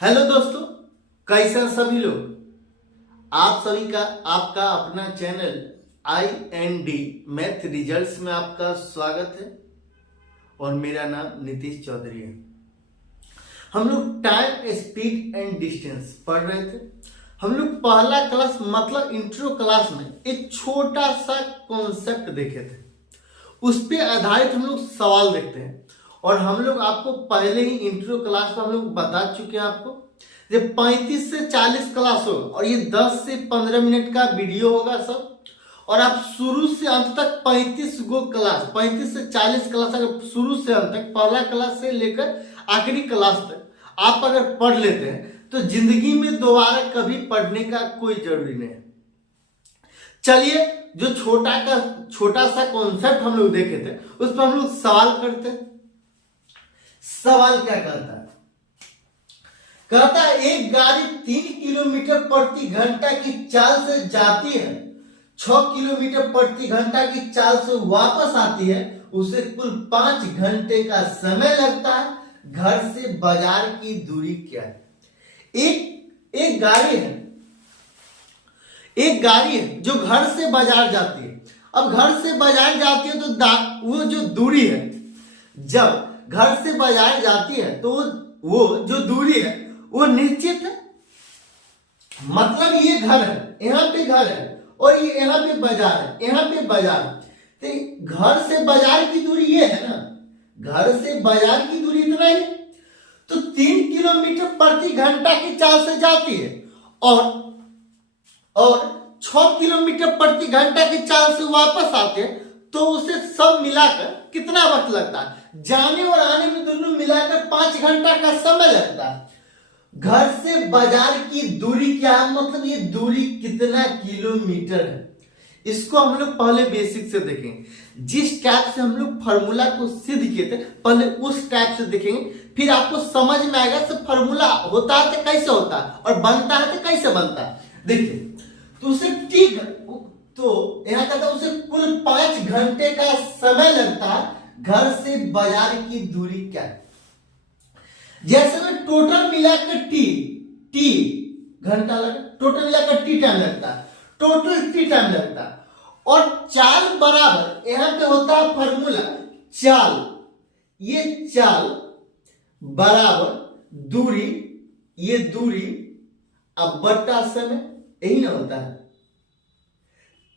Hello दोस्तों, कैसे हैं सभी लोग। आप सभी का आपका अपना चैनल IND मैथ रिजल्ट्स में आपका स्वागत है और मेरा नाम नीतीश चौधरी है। हम लोग टाइम, स्पीड एंड डिस्टेंस पढ़ रहे थे। हम लोग पहला क्लास मतलब इंट्रो क्लास में एक छोटा सा कॉन्सेप्ट देखे थे, उस पे आधारित हम लोग सवाल देखते हैं। और हम लोग आपको पहले ही इंट्रो क्लास में हम लोग बता चुके हैं आपको जब 35 से 40 क्लास होगा और ये 10 से 15 मिनट का वीडियो होगा सब। और आप शुरू से अंत तक 35 से 40 क्लास अगर शुरू से अंत तक पहला क्लास से लेकर आखिरी क्लास तक आप अगर पढ़ लेते हैं तो जिंदगी में दोबारा कभी पढ़ने का कोई जरूरी नहीं है। चलिए, जो छोटा सा कॉन्सेप्ट हम लोग देखे थे उस पर हम लोग सवाल करते हैं। सवाल क्या कहता है? कहता है एक गाड़ी 3 किलोमीटर प्रति घंटा की चाल से जाती है, 6 किलोमीटर प्रति घंटा की चाल से वापस आती है, उसे कुल 5 घंटे का समय लगता है। घर से बाजार की दूरी क्या है? एक गाड़ी है जो घर से बाजार जाती है। अब घर से बाजार जाती है तो वो जो दूरी है, जब घर से बाजार जाती है तो वो जो दूरी है वो निश्चित है। मतलब ये घर है, यहाँ पे घर है और ये यहाँ पे बाजार है, यहाँ पे बाजार। तो घर से बाजार की दूरी ये है ना, घर से बाजार की दूरी इतना ही। तो 3 किलोमीटर प्रति घंटा की चाल से जाती है और 6 किलोमीटर प्रति घंटा की चाल से वापस आते हैं, तो उसे सब मिलाकर कितना वक्त लगता है? जाने और आने में दोनों मिलाकर 5 घंटा का समय लगता है। घर से बाजार की दूरी क्या है? मतलब ये दूरी कितना किलोमीटर है, इसको हम लोग पहले बेसिक से देखेंगे। जिस टाइप से हम लोग फार्मूला को सिद्ध किए थे पहले उस टाइप से देखेंगे, फिर आपको समझ में आएगा कि फार्मूला होता है तो कैसे होता है और बनता है तो कैसे बनता है। देखिए, तो उसे ठीक, तो यहाँ कहता है उसे कुल 5 घंटे का समय लगता है। घर से बाजार की दूरी क्या है? जैसे में टोटल मिलाकर टी घंटा लगा, टोटल मिलाकर टी टाइम लगता है, टोटल टी टाइम लगता है। और चाल बराबर, यहां पे होता है फॉर्मूला चाल, ये चाल बराबर दूरी, ये दूरी अब बट्टा समय, यही ना होता है।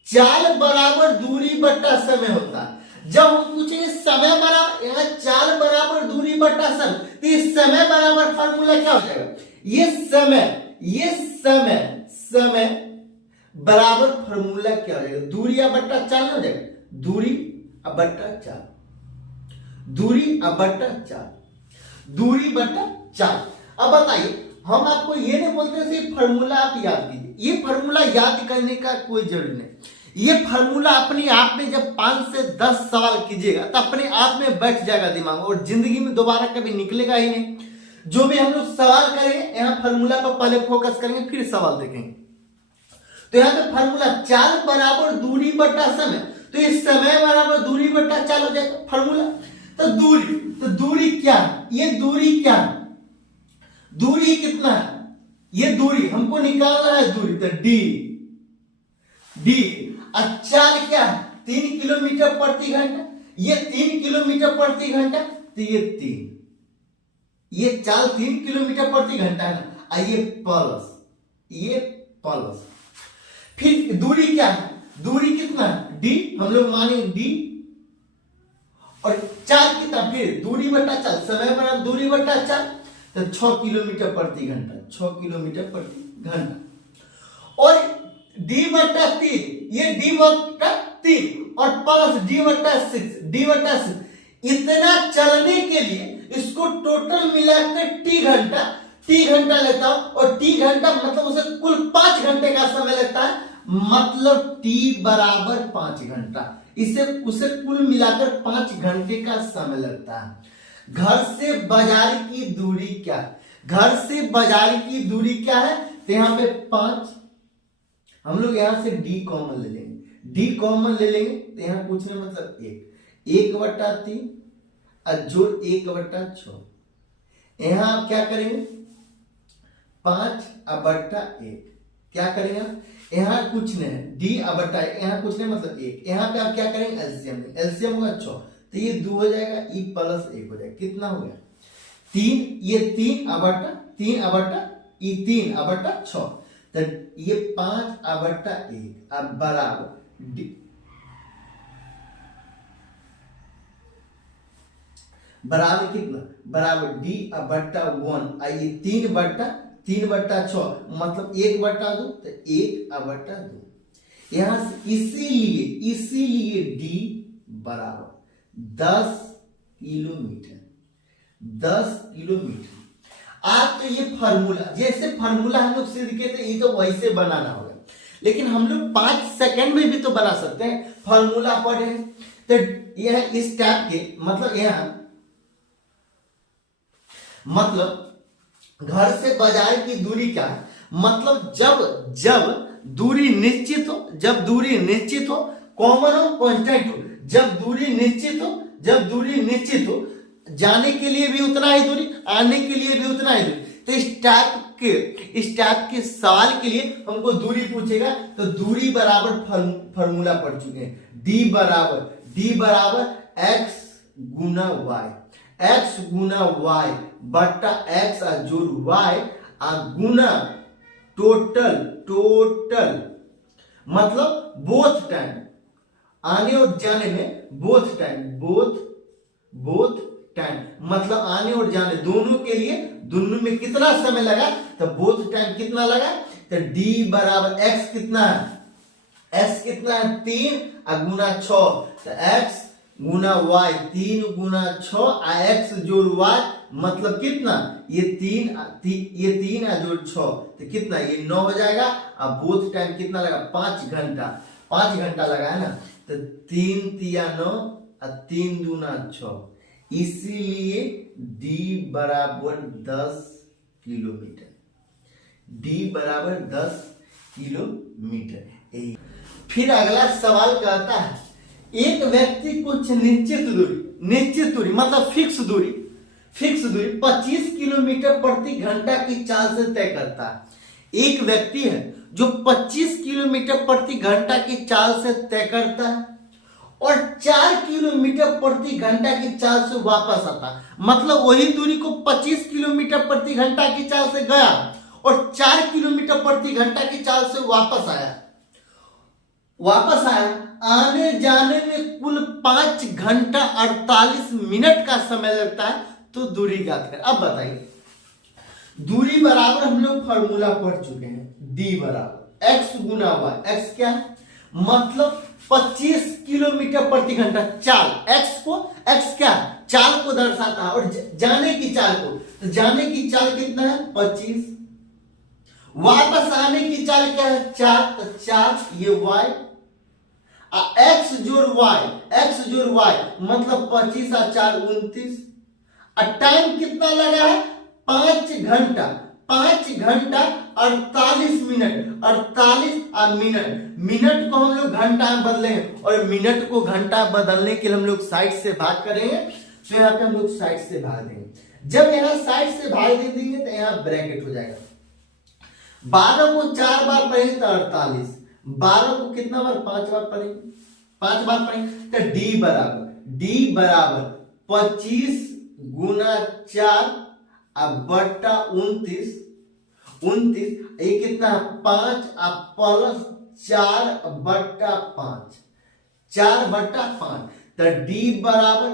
चाल बराबर दूरी बट्टा समय होता है। जब हम पूछेंगे समय बराबर, यहाँ चाल बराबर दूरी बट्टा समय, तो इस समय बराबर फार्मूला क्या हो जाएगा? समय बराबर फार्मूला क्या हो जाएगा? दूरी या बट्टा चाल हो जाएगा, दूरी अब बट्टा चाल, दूरी अब बट्टा चाल, दूरी बट्टा चाल। अब बताइए, हम आपको ये नहीं बोलते सिर्फ फार्मूला आप याद कीजिए, ये फार्मूला याद करने का कोई जरूरी नहीं। ये फार्मूला अपने आप में जब 5 से 10 सवाल कीजिएगा तो अपने आप में बैठ जाएगा दिमाग में और जिंदगी में दोबारा कभी निकलेगा ही नहीं। जो भी हम लोग सवाल करेंगे यहाँ फार्मूला पर पहले फोकस करेंगे, फिर सवाल देखेंगे। तो यहाँ पे फार्मूला चाल बराबर दूरी बट्टा समय, तो ये समय बराबर दूरी बट्टा चाल हो जाएगा फार्मूला। तो दूरी क्या है? ये दूरी क्या है? दूरी कितना है? ये दूरी हमको निकालना है, दूरी तो डी। चाल क्या है? 3 किलोमीटर प्रति घंटा, ये 3 किलोमीटर प्रति घंटा, तो ये 3, ये चाल 3 किलोमीटर प्रति घंटा है ना, ये प्लस। फिर दूरी क्या है? दूरी कितना है? डी, हम लोग मानेंगे डी। और चाल कितना? फिर दूरी बट्टा चाल, समय बराबर दूरी बट्टा चाल, तो 6 किलोमीटर प्रति घंटा, 6 किलोमीटर प्रति घंटा। और डी बट्टा 3, ये डी बट्टा 3 और प्लस डी बट्टा 6, इतना चलने के लिए इसको टोटल मिलाकर टी घंटा लेता हूं। और टी घंटा मतलब उसे कुल 5 घंटे का समय लगता है, मतलब टी बराबर 5 घंटा, उसे कुल मिलाकर 5 घंटे का समय लगता है। घर से बाजार की दूरी क्या है? घर से बाजार की दूरी क्या है? तो यहाँ पे 5, हम लोग यहां से डी कॉमन ले लेंगे, तो यहां पूछने मतलब 1/3 और जो 1/6। यहां आप क्या करेंगे? 5/1। क्या करेंगे आप, यहाँ कुछ नहीं, D/1, यहाँ कुछ नहीं मतलब 1। यहाँ पे आप क्या करेंगे, एलसीएम, एलसीएम होगा 6, तो ये 2 हो जाएगा, E + 1 हो जाएगा, कितना हो गया 3। ये 3/6, तो ये 5/1 अब बराबर कितना, बराबर D/1। ये 3/6 मतलब 1/2, तो 1/2। यहां से इसीलिए D बराबर 10 किलोमीटर। 10 किलोमीटर। आप तो ये फार्मूला, जैसे फार्मूला हम लोग सीख के थे, ये तो वैसे बनाना होगा, लेकिन हम लोग 5 सेकंड में भी तो बना सकते हैं। फार्मूला पढ़े तो यह इस टाइप के, मतलब यहां मतलब घर से बाजार की दूरी क्या है, मतलब जब दूरी निश्चित हो, कॉमन हो, कांस्टेंट हो, जब दूरी निश्चित हो, जाने के लिए भी उतना ही दूरी, आने के लिए भी उतना ही दूरी। तो इस टाइप के सवाल के लिए हमको दूरी पूछेगा, तो दूरी बराबर फार्मूला पढ़ चुके हैं। D बराबर x गुना y, x गुना y बट्टा x जोड़ y गुना टोटल मतलब बोथ टाइम, आने और जाने में बोथ टाइम मतलब आने और जाने दोनों के लिए, दोनों में कितना समय लगा, तो बोथ टाइम कितना लगा, तो D बराबर x कितना है 3 गुना 6, तो x गुना y 3 गुना 6 x जोड़ y मतलब कितना, ये 3 जोड़ 6 तो कितना, ये 9 हो जाएगा। अब बोथ टाइम कितना लगा, 5 घंटा लगा है ना, तो 3 तिया 9 और 3 दूना 6, इसीलिए D बराबर 10 किलोमीटर। D बराबर 10 किलोमीटर। फिर अगला सवाल कहता है, एक व्यक्ति कुछ निश्चित दूरी मतलब फिक्स दूरी 25 किलोमीटर प्रति घंटा की चाल से तय करता है। एक व्यक्ति है जो 25 किलोमीटर प्रति घंटा की चाल से तय करता है और 4 किलोमीटर प्रति घंटा की चाल से वापस आता है, मतलब वही दूरी को 25 किलोमीटर प्रति घंटा की चाल से गया और 4 किलोमीटर प्रति घंटा की चाल से वापस आया। आने जाने में कुल 5 घंटा 48 मिनट का समय लगता है, तो दूरी ज्ञात करें। अब बताइए, दूरी बराबर हम लोग फार्मूला पढ़ चुके हैं, D बराबर x गुना y, x क्या है मतलब 25 किलोमीटर प्रति घंटा चाल, x क्या चाल को दर्शाता है और जाने की चाल को, तो जाने की चाल कितना है 25, वापस आने की चाल क्या है 4, तो 4 ये y, x जोड़ y मतलब 25 और 4 29, टाइम कितना लगा है 5 घंटा 48 मिनट, 48 मिनट को हम लोग घंटा में बदलेंगे और मिनट को घंटा बदलने के लिए हम लोग साइड से भाग करेंगे, तो यहाँ पे हम लोग साइड से भाग देंगे। जब यहाँ साइड से भाग दे देंगे तो यहाँ ब्रैकेट हो जाएगा। 12 को 4 बार पढ़ेंगे तो 48, 12 को कितना बार 5 बार पढ़ेंगे, 5 बार पढ़ेंगे, तो D बराबर 25 गुना 4 बट्टा 29, ये कितना 5 प्लस 4/5, 4/5, तो D बराबर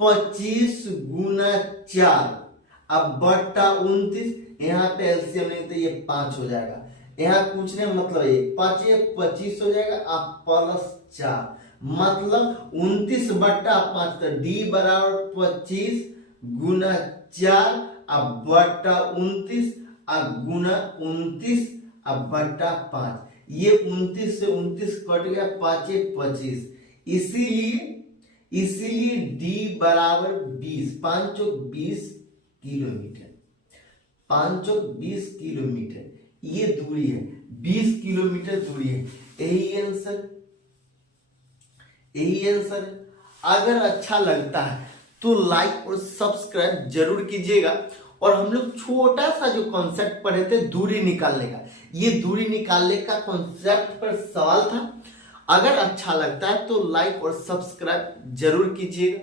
25 गुना 4 बट्टा 29, यहाँ पे एलसीएम नहीं तो ये 5 हो जाएगा, यहाँ कुछ नहीं मतलब ये 5 ये 25 हो जाएगा, आप प्लस 4 मतलब 29/5, तो D बराबर 25 गुना 4 बट्टा 29 गुना 29/5, ये 29 से 29 कट गया, 5 25, इसीलिए D बराबर 20, 5 20 किलोमीटर, 5 20 किलोमीटर ये दूरी है, 20 किलोमीटर दूरी है। यही आंसर। अगर अच्छा लगता है तो लाइक और सब्सक्राइब जरूर कीजिएगा और हम लोग छोटा सा जो कॉन्सेप्ट पढ़े थे दूरी निकालने का, ये दूरी निकालने का कॉन्सेप्ट पर सवाल था। अगर अच्छा लगता है तो लाइक और सब्सक्राइब जरूर कीजिएगा।